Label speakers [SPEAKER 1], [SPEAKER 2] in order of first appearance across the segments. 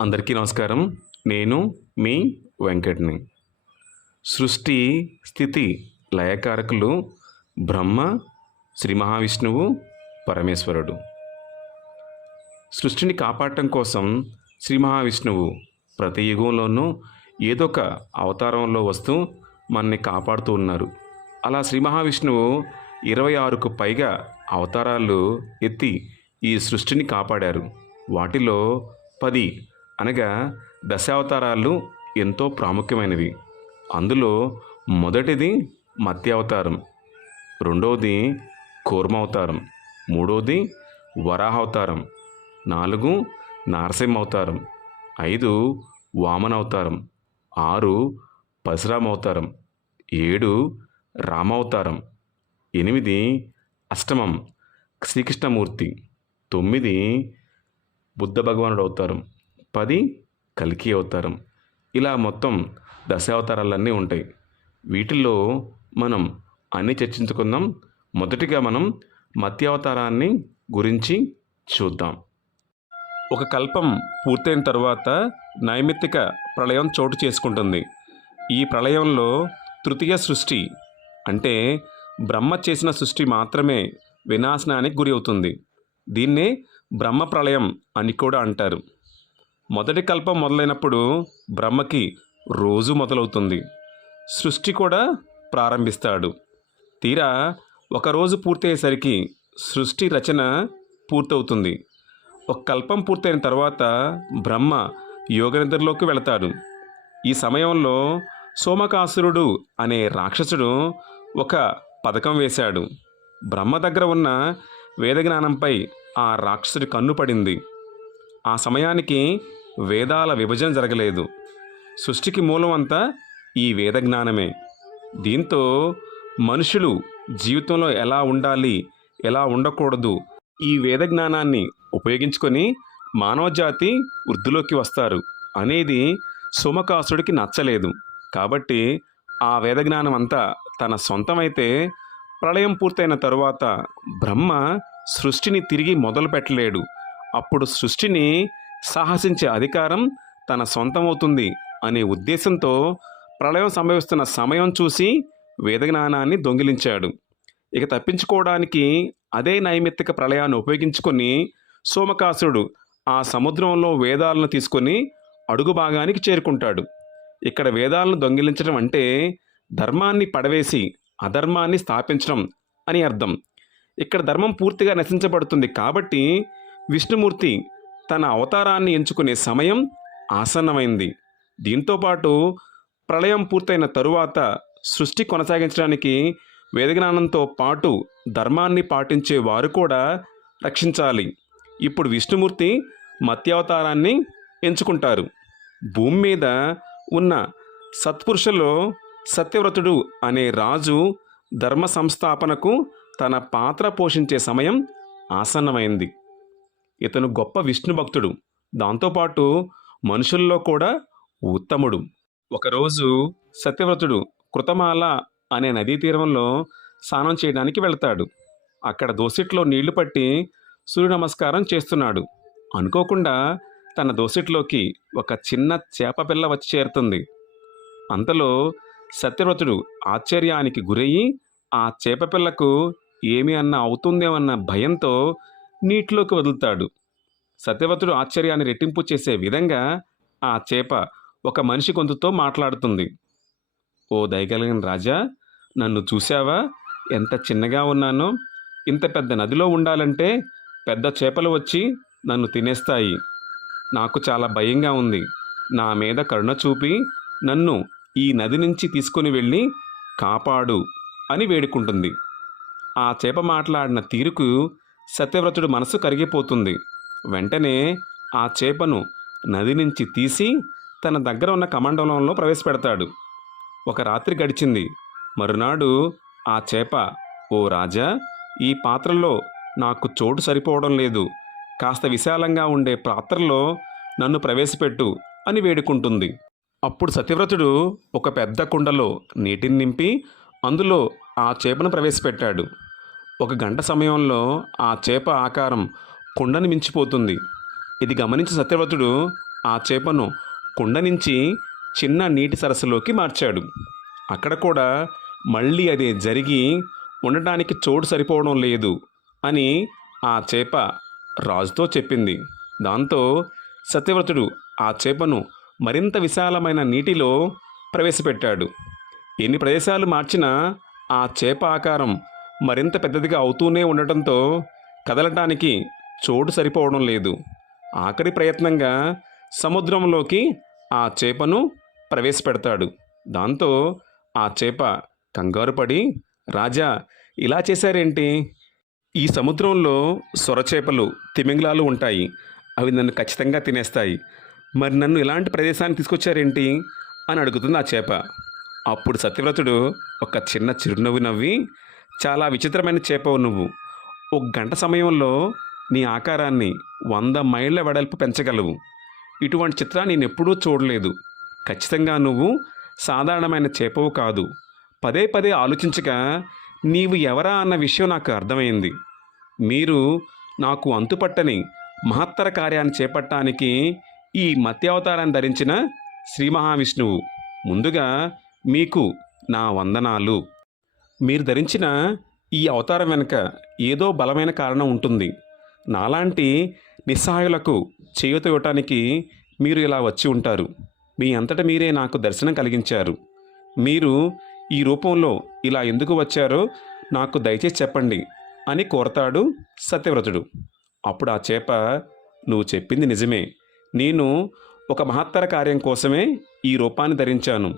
[SPEAKER 1] అందరికీ నమస్కారం. నేను మీ వెంకట్ని. సృష్టి స్థితి లయకారకులు బ్రహ్మ శ్రీ మహావిష్ణువు పరమేశ్వరుడు. సృష్టిని కాపాడటం కోసం శ్రీ మహావిష్ణువు ప్రతి యుగంలోనూ ఏదో ఒక అవతారంలో వస్తూ మనని కాపాడుతూ ఉన్నారు. అలా శ్రీ మహావిష్ణువు ఇరవై ఆరుకు పైగా అవతారాలు ఎత్తి ఈ సృష్టిని కాపాడారు. వాటిలో పది అనగా దశావతారాలు ఎంతో ప్రాముఖ్యమైనవి. అందులో మొదటిది మత్యావతారం అవతారం రెండవది కూర్మ అవతారం మూడవది వరాహ అవతారం నాలుగు నారసింహ అవతారం ఐదు వామన అవతారం ఆరు పరశురామ అవతారం ఏడు రామావతారం ఎనిమిది అష్టమం శ్రీకృష్ణమూర్తి తొమ్మిది బుద్ధ భగవానుడు అవతారం. పది కల్కి అవతారం. ఇలా మొత్తం దశావతారాలన్నీ ఉంటాయి. వీటిల్లో మనం అన్నీ చర్చించుకుందాం. మొదటిగా మనం మత్స్యావతారాన్ని గురించి చూద్దాం. ఒక కల్పం పూర్తయిన తర్వాత నైమిత్తిక ప్రళయం చోటు చేసుకుంటుంది. ఈ ప్రళయంలో తృతీయ సృష్టి అంటే బ్రహ్మ చేసిన సృష్టి మాత్రమే వినాశనానికి గురి అవుతుంది. దీన్నే బ్రహ్మ ప్రళయం అని కూడా అంటారు. మొదటి కల్పం మొదలైనప్పుడు బ్రహ్మకి రోజు మొదలవుతుంది. సృష్టి కూడా ప్రారంభిస్తాడు. తీరా ఒకరోజు పూర్తయ్యేసరికి సృష్టి రచన పూర్తవుతుంది. ఒక కల్పం పూర్తయిన తర్వాత బ్రహ్మ యోగనిద్రలోకి వెళతాడు. ఈ సమయంలో సోమకాసురుడు అనే రాక్షసుడు ఒక పథకం వేశాడు. బ్రహ్మ దగ్గర ఉన్న వేదజ్ఞానంపై ఆ రాక్షసుడి కన్ను పడింది. ఆ సమయానికి వేదాల విభజన జరగలేదు. సృష్టికి మూలం అంతా ఈ వేద జ్ఞానమే దీంతో మనుషులు జీవితంలో ఎలా ఉండాలి ఎలా ఉండకూడదు ఈ వేద జ్ఞానాన్ని ఉపయోగించుకొని మానవజాతి వృద్ధిలోకి వస్తారు అనేది సుమకాసుడికి నచ్చలేదు. కాబట్టి ఆ వేద జ్ఞానం అంతా తన సొంతమైతే ప్రళయం పూర్తయిన తరువాత బ్రహ్మ సృష్టిని తిరిగి మొదలు పెట్టలేడు అప్పుడు సృష్టిని సాహసించే అధికారం తన సొంతమవుతుంది అనే ఉద్దేశంతో ప్రళయం సంభవిస్తున్న సమయం చూసి వేదజ్ఞానాన్ని దొంగిలించాడు. ఇక తప్పించుకోవడానికి అదే నైమిత్తిక ప్రళయాన్ని ఉపయోగించుకొని సోమకాసుడు ఆ సముద్రంలో వేదాలను తీసుకొని అడుగు భాగానికి చేరుకుంటాడు. ఇక్కడ వేదాలను దొంగిలించడం అంటే ధర్మాన్ని పడవేసి అధర్మాన్ని స్థాపించడం అని అర్థం. ఇక్కడ ధర్మం పూర్తిగా నశించబడుతుంది కాబట్టి విష్ణుమూర్తి తన అవతారాన్ని ఎంచుకునే సమయం ఆసన్నమైంది. దీంతోపాటు ప్రళయం పూర్తయిన తరువాత సృష్టి కొనసాగించడానికి వేదజ్ఞానంతో పాటు ధర్మాన్ని పాటించే వారు కూడా రక్షించాలి. ఇప్పుడు విష్ణుమూర్తి మత్స్యావతారాన్ని ఎంచుకుంటారు. భూమి మీద ఉన్న సత్పురుషుల్లో సత్యవ్రతుడు అనే రాజు ధర్మ సంస్థాపనకు తన పాత్ర పోషించే సమయం ఆసన్నమైంది. ఇతను గొప్ప విష్ణు భక్తుడు. దాంతోపాటు మనుషుల్లో కూడా ఉత్తముడు. ఒకరోజు సత్యవ్రతుడు కృతమాల అనే నదీ తీరంలో స్నానం చేయడానికి వెళ్తాడు. అక్కడ దోసిట్లో నీళ్ళు పట్టి సూర్య నమస్కారం చేస్తున్నాడు. అనుకోకుండా తన దోసిట్లోకి ఒక చిన్న చేప పిల్ల వచ్చి చేరుతుంది. అంతలో సత్యవ్రతుడు ఆశ్చర్యానికి గురయ్యి ఆ చేప పిల్లకు ఏమి అన్న అవుతుందేమన్న భయంతో నీటిలోకి వదులుతాడు. సత్యవతుడు ఆశ్చర్యాన్ని రెట్టింపు చేసే విధంగా ఆ చేప ఒక మనిషి గొంతుతో మాట్లాడుతుంది. ఓ దయగలిగిన రాజా నన్ను చూశావా? ఎంత చిన్నగా ఉన్నానో. ఇంత పెద్ద నదిలో ఉండాలంటే పెద్ద చేపలు వచ్చి నన్ను తినేస్తాయి. నాకు చాలా భయంగా ఉంది. నా మీద కరుణ చూపి నన్ను ఈ నది నుంచి తీసుకొని వెళ్ళి కాపాడు అని వేడుకుంటుంది. ఆ చేప మాట్లాడిన తీరుకు సత్యవ్రతుడి మనసు కరిగిపోతుంది. వెంటనే ఆ చేపను నది నుంచి తీసి తన దగ్గర ఉన్న కమండలంలో ప్రవేశపెడతాడు. ఒక రాత్రి గడిచింది. మరునాడు ఆ చేప ఓ రాజా ఈ పాత్రలో నాకు చోటు సరిపోవడం లేదు. కాస్త విశాలంగా ఉండే పాత్రలో నన్ను ప్రవేశపెట్టు అని వేడుకుంటుంది. అప్పుడు సత్యవ్రతుడు ఒక పెద్ద కుండలో నీటిని నింపి అందులో ఆ చేపను ప్రవేశపెట్టాడు. ఒక గంట సమయంలో ఆ చేప ఆకారం కుండని మించిపోతుంది. ఇది గమనించిన సత్యవ్రతుడు ఆ చేపను కుండ నుంచి చిన్న నీటి సరస్సులోకి మార్చాడు. అక్కడ కూడా మళ్ళీ అది జరిగి ఉండటానికి చోటు సరిపోవడం లేదు అని ఆ చేప రాజుతో చెప్పింది. దాంతో సత్యవ్రతుడు ఆ చేపను మరింత విశాలమైన నీటిలో ప్రవేశపెట్టాడు. ఎన్ని ప్రదేశాలు మార్చినా ఆ చేప ఆకారం మరింత పెద్దదిగా అవుతూనే ఉండటంతో కదలటానికి చోటు సరిపోవడం లేదు. ఆఖరి ప్రయత్నంగా సముద్రంలోకి ఆ చేపను ప్రవేశపెడతాడు. దాంతో ఆ చేప కంగారు పడి రాజా ఇలా చేశారేంటి? ఈ సముద్రంలో సొరచేపలు తిమింగలాలు ఉంటాయి. అవి నన్ను ఖచ్చితంగా తినేస్తాయి. మరి నన్ను ఇలాంటి ప్రదేశానికి తీసుకొచ్చారేంటి? అని అడుగుతుంది ఆ చేప. అప్పుడు సత్యవ్రతుడు ఒక చిన్న చిరునవ్వు నవ్వి చాలా విచిత్రమైన చేపవు నువ్వు. ఒక గంట సమయంలో నీ ఆకారాన్ని వంద మైళ్ళ వెడల్పు పెంచగలవు. ఇటువంటి చిత్రాన్ని నేను ఎప్పుడూ చూడలేదు. ఖచ్చితంగా నువ్వు సాధారణమైన చేపవు కాదు. పదే పదే ఆలోచించగా నీవు ఎవరా అన్న విషయం నాకు అర్థమైంది. మీరు నాకు అంతుపట్టని మహత్తర కార్యాన్ని చేపట్టడానికి ఈ మత్యావతారాన్ని ధరించిన శ్రీ మహావిష్ణువు. ముందుగా మీకు నా వందనాలు. మీరు ధరించిన ఈ అవతారం వెనుక ఏదో బలమైన కారణం ఉంటుంది. నాలాంటి నిస్సహాయులకు చేయూత ఇవ్వటానికి మీరు ఇలా వచ్చి ఉంటారు. మీ అంతట మీరే నాకు దర్శనం కలిగించారు. మీరు ఈ రూపంలో ఇలా ఎందుకు వచ్చారో నాకు దయచేసి చెప్పండి అని కోరతాడు సత్యవ్రతుడు. అప్పుడు ఆ చేప నువ్వు చెప్పింది నిజమే. నేను ఒక మహత్తర కార్యం కోసమే ఈ రూపాన్ని ధరించాను.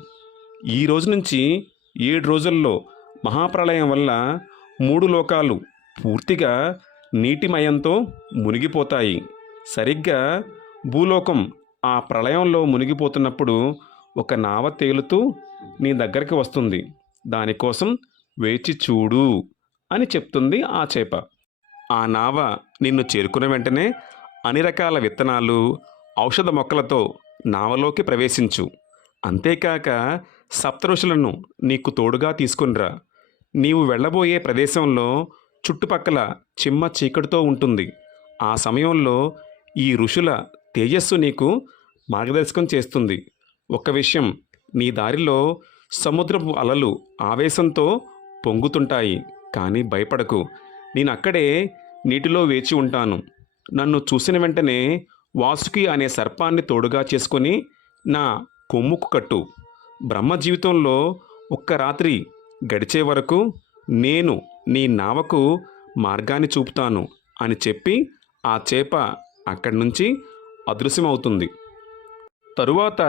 [SPEAKER 1] ఈ రోజు నుంచి ఏడు రోజుల్లో మహాప్రళయం వల్ల మూడు లోకాలు పూర్తిగా నీటిమయంతో మునిగిపోతాయి. సరిగ్గా భూలోకం ఆ ప్రళయంలో మునిగిపోతున్నప్పుడు ఒక నావ తేలుతూ నీ దగ్గరికి వస్తుంది. దానికోసం వేచి చూడు అని చెప్తుంది ఆ చేప. ఆ నావ నిన్ను చేరుకున్న వెంటనే అన్ని రకాల విత్తనాలు ఔషధ మొక్కలతో నావలోకి ప్రవేశించు. అంతేకాక సప్తఋషులను నీకు తోడుగా తీసుకునిరా. నీవు వెళ్ళబోయే ప్రదేశంలో చుట్టుపక్కల చిమ్మ చీకటితో ఉంటుంది. ఆ సమయంలో ఈ ఋషుల తేజస్సు నీకు మార్గదర్శకం చేస్తుంది. ఒక విషయం నీ దారిలో సముద్రపు అలలు ఆవేశంతో పొంగుతుంటాయి కానీ భయపడకు. నేను అక్కడే నీటిలో వేచి ఉంటాను. నన్ను చూసిన వెంటనే వాసుకి అనే సర్పాన్ని తోడుగా చేసుకొని నా కొమ్ముకు కట్టు. బ్రహ్మ జీవితంలో ఒక్క రాత్రి గడిచే వరకు నేను నీ నావకు మార్గాన్ని చూపుతాను అని చెప్పి ఆ చేప అక్కడి నుంచి అదృశ్యమవుతుంది. తరువాత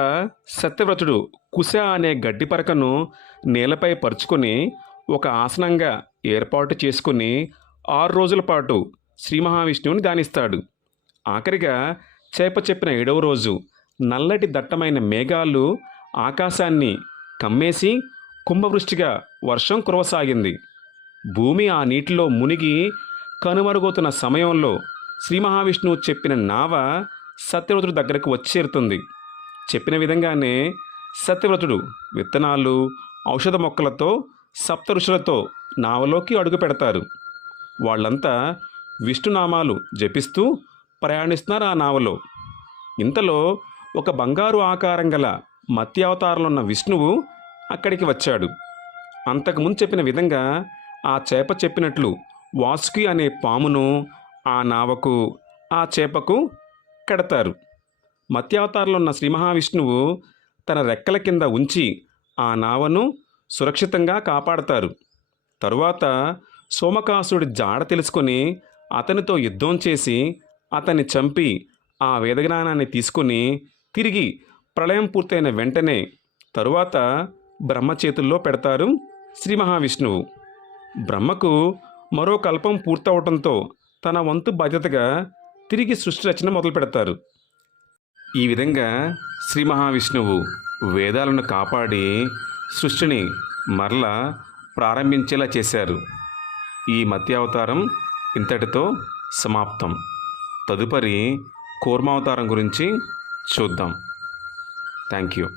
[SPEAKER 1] సత్యవ్రతుడు కుశ అనే గడ్డి పరకను నేలపై పరుచుకొని ఒక ఆసనంగా ఏర్పాటు చేసుకుని ఆరు రోజుల పాటు శ్రీ మహావిష్ణువుని ధ్యానిస్తాడు. ఆఖరిగా చేప చెప్పిన ఏడవ రోజు నల్లటి దట్టమైన మేఘాలు ఆకాశాన్ని కమ్మేసి కుంభవృష్టిగా వర్షం కురవసాగింది. భూమి ఆ నీటిలో మునిగి కనుమరుగవుతున్న సమయంలో శ్రీ మహావిష్ణువు చెప్పిన నావ సత్యవ్రతుడు దగ్గరకు వచ్చేరుతుంది చెప్పిన విధంగానే సత్యవ్రతుడు విత్తనాలు ఔషధ మొక్కలతో సప్త ఋషులతో నావలోకి అడుగు పెడతారు. వాళ్ళంతా విష్ణునామాలు జపిస్తూ ప్రయాణిస్తున్నారు ఆ నావలో. ఇంతలో ఒక బంగారు ఆకారం గల మత్స్యావతారంలో ఉన్న విష్ణువు అక్కడికి వచ్చాడు. అంతకుముందు చెప్పిన విధంగా ఆ చేప చెప్పినట్లు వాసుకి అనే పామును ఆ నావకు ఆ చేపకు కడతారు. మత్స్యావతారంలో ఉన్న శ్రీ మహావిష్ణువు తన రెక్కల కింద ఉంచి ఆ నావను సురక్షితంగా కాపాడతారు. తరువాత సోమకాసుడి జాడ తెలుసుకొని అతనితో యుద్ధం చేసి అతన్ని చంపి ఆ వేదజ్ఞానాన్ని తీసుకొని తిరిగి ప్రళయం పూర్తయిన వెంటనే తరువాత బ్రహ్మ చేతుల్లో పెడతారు శ్రీ మహావిష్ణువు. బ్రహ్మకు మరో కల్పం పూర్తవటంతో తన వంతు బాధ్యతగా తిరిగి సృష్టి రచన మొదలు పెడతారు. ఈ విధంగా శ్రీ మహావిష్ణువు వేదాలను కాపాడి సృష్టిని మరలా ప్రారంభించేలా చేశారు. ఈ మత్యావతారం ఇంతటితో సమాప్తం. తదుపరి కూర్మావతారం గురించి చూద్దాం. Thank you